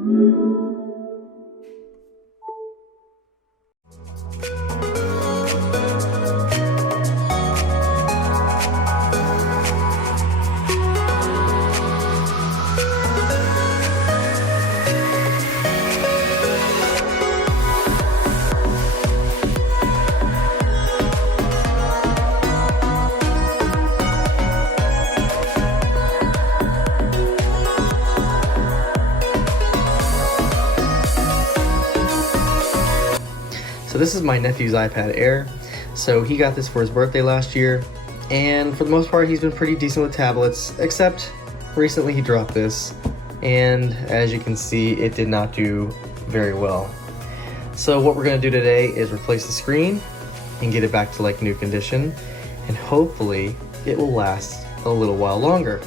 So this is my nephew's iPad Air. So he got this for his birthday last year, and for the most part he's been pretty decent with tablets, except recently he dropped this, and as you can see, it did not do very well. So what we're going to do today is replace the screen and get it back to like new condition, and hopefully it will last a little while longer.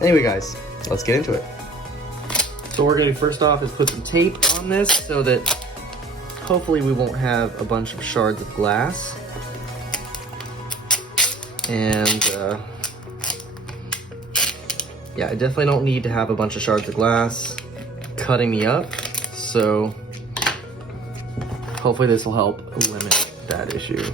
Anyway guys, let's get into it. So what we're going to do first off is put some tape on this so that hopefully we won't have a bunch of shards of glass. And yeah, I definitely don't need to have a bunch of shards of glass cutting me up, so hopefully this will help limit that issue.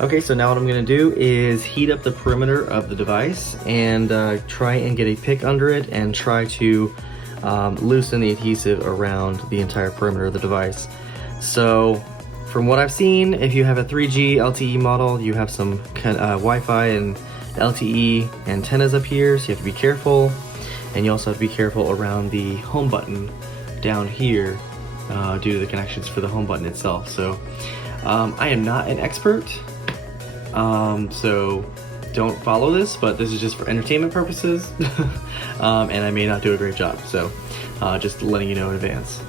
Okay, so now what I'm gonna do is heat up the perimeter of the device and try and get a pick under it and try to loosen the adhesive around the entire perimeter of the device. So from what I've seen, if you have a 3G LTE model, you have some Wi-Fi and LTE antennas up here, so you have to be careful. And you also have to be careful around the home button down here due to the connections for the home button itself. So I am not an expert, so don't follow this, but this is just for entertainment purposes. And I may not do a great job, so just letting you know in advance.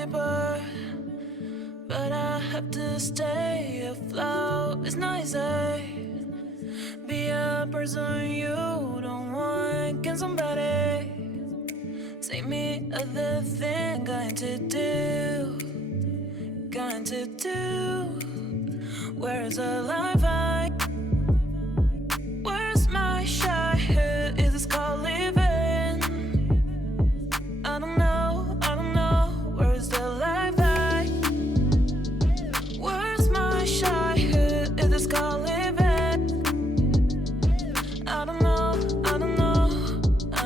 deeper, but I have to stay afloat. It's not easy. Be a person you don't want. Can somebody take me other thing? Going to do. Where's the life I? Where's my childhood? Is this called living? I don't know. Where's the life I? Where's my childhood? Is this called living? I don't know. I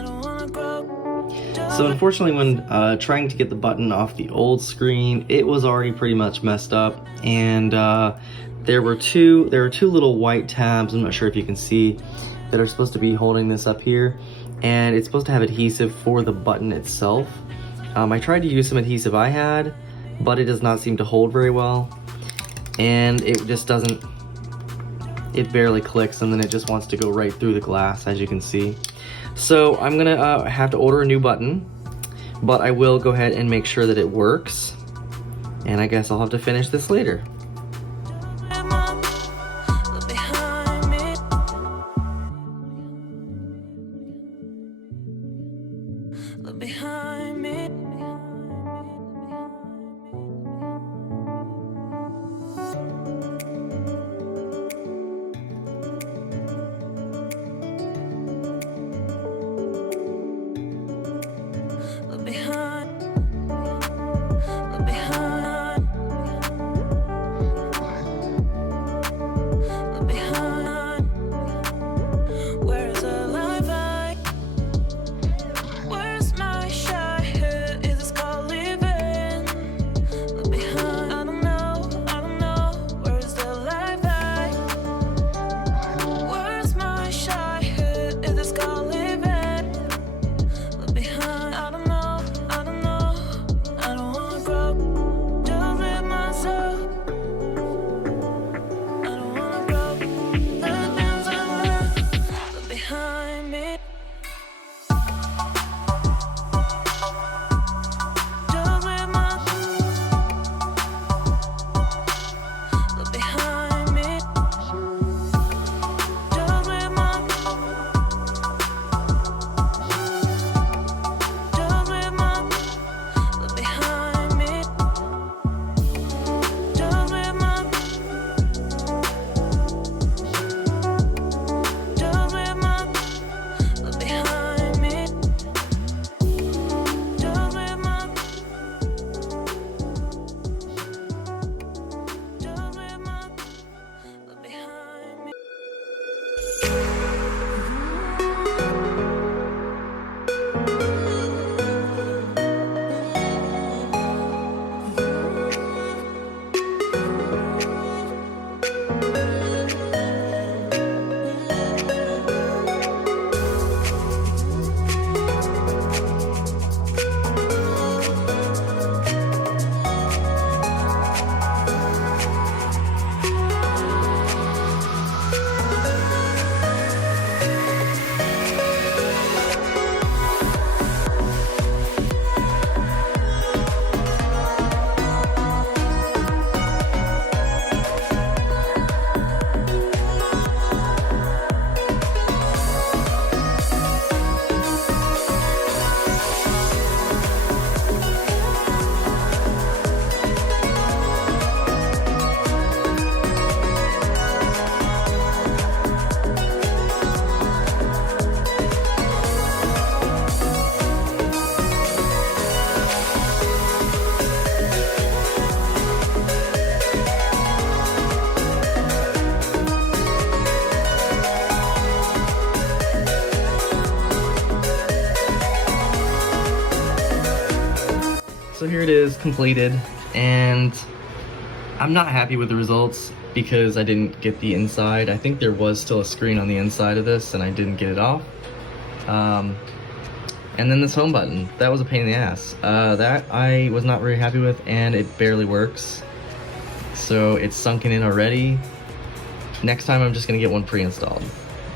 don't wanna grow. So unfortunately, when trying to get the button off the old screen, it was already pretty much messed up, and there were two little white tabs, I'm not sure if you can see, that are supposed to be holding this up here, and it's supposed to have adhesive for the button itself. I tried to use some adhesive I had, but it does not seem to hold very well, and it just doesn't, it barely clicks, and then it just wants to go right through the glass, as you can see. So I'm gonna have to order a new button, but I will go ahead and make sure that it works, and I guess I'll have to finish this later. Look behind me. Look behind. Look behind. Look behind. Where's the life I? Where's my childhood? Is this called living? Look behind. I don't know. Where's the life I? Where's my childhood? Is this called living? Look behind. I don't know. I don't wanna grow. Just live myself. I don't wanna grow. The things I love. Look behind me. Just live my. Look behind me. Just live my. Just live my. Look behind me. Just live my. Just live my. Look behind me. Just live my. Just live my. Look behind me. So here it is, completed, and I'm not happy with the results because I didn't get the inside. I think there was still a screen on the inside of this and I didn't get it off. And then this home button, that was a pain in the ass. That I was not very happy with, and it barely works. So it's sunken in already. Next time I'm just gonna get one pre-installed.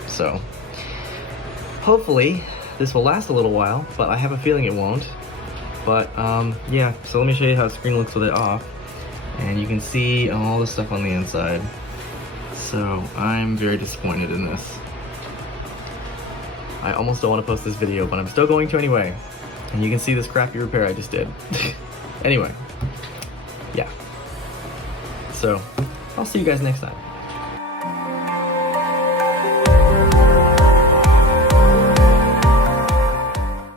So hopefully this will last a little while, but I have a feeling it won't. But yeah, so let me show you how the screen looks with it off. And you can see all the stuff on the inside. So I'm very disappointed in this. I almost don't want to post this video, but I'm still going to anyway. And you can see this crappy repair I just did. Anyway, yeah. So I'll see you guys next time.